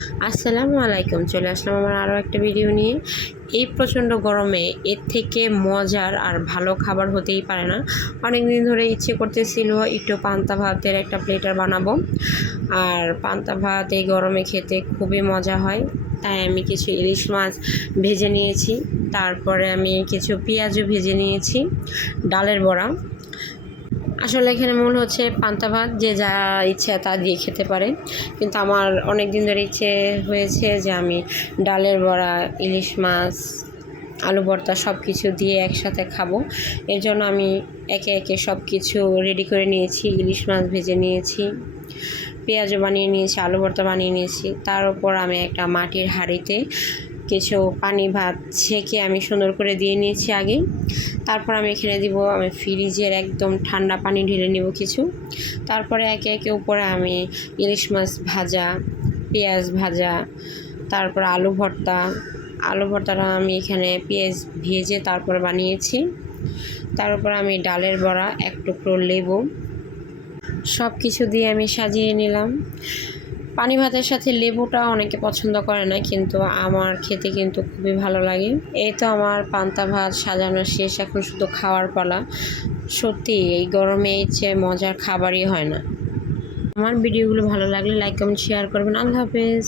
আসসালামু আলাইকুম। চলে আসলাম আমার আরও একটা ভিডিও নিয়ে। এই প্রচণ্ড গরমে এর থেকে মজার আর ভালো খাবার হতেই পারে না। অনেক দিন ধরে ইচ্ছে করতেছিল একটু পান্তা ভাতের একটা প্লেটার বানাবো। আর পান্তা ভাত এই গরমে খেতে খুবই মজা হয়। তাই আমি কিছু ইলিশ মাছ ভেজে নিয়েছি, তারপরে আমি কিছু পেঁয়াজও ভেজে নিয়েছি, ডালের বড়া। আসলে এখানে মূল হচ্ছে পান্তা ভাত, যে যা ইচ্ছা তা দিয়ে খেতে পারে, কিন্তু আমার অনেক দিন ধরে ইচ্ছে হয়েছে যে আমি ডালের বড়া, ইলিশ মাছ, আলু ভর্তা সব কিছু দিয়ে একসাথে খাবো। এর জন্য আমি একে একে সব কিছু রেডি করে নিয়েছি। ইলিশ মাছ ভেজে নিয়েছি, পেঁয়াজও বানিয়ে নিয়েছি, আলু ভর্তা বানিয়ে নিয়েছি। তার উপর আমি একটা মাটির হাঁড়িতে কিছু পানি ভাত ছেঁকে আমি সুন্দর করে দিয়ে নিয়েছি আগে। তারপর আমি এখানে দিব, আমি ফ্রিজের একদম ঠান্ডা পানি ঢেলে নেব কিছু। তারপরে একে একে উপরে আমি ইলিশ মাছ ভাজা, পেঁয়াজ ভাজা, তারপর আলু ভর্তাটা আমি এখানে পেঁয়াজ ভেজে তারপর বানিয়েছি। তার উপর আমি ডালের বড়া, এক টুকরো লেবু, সব কিছু দিয়ে আমি সাজিয়ে নিলাম। পানি ভাতের সাথে লেবুটা অনেকে পছন্দ করে না, কিন্তু আমার খেতে কিন্তু খুবই ভালো লাগে। এই তো আমার পান্তা ভাত সাজানো শেষ, এখন শুধু খাওয়ার পালা। সত্যি এই গরমে এই চেয়ে মজার খাবারই হয় না। আমার ভিডিওগুলো ভালো লাগলে লাইক কমেন্ট শেয়ার করবেন। আল্লাহ হাফেজ।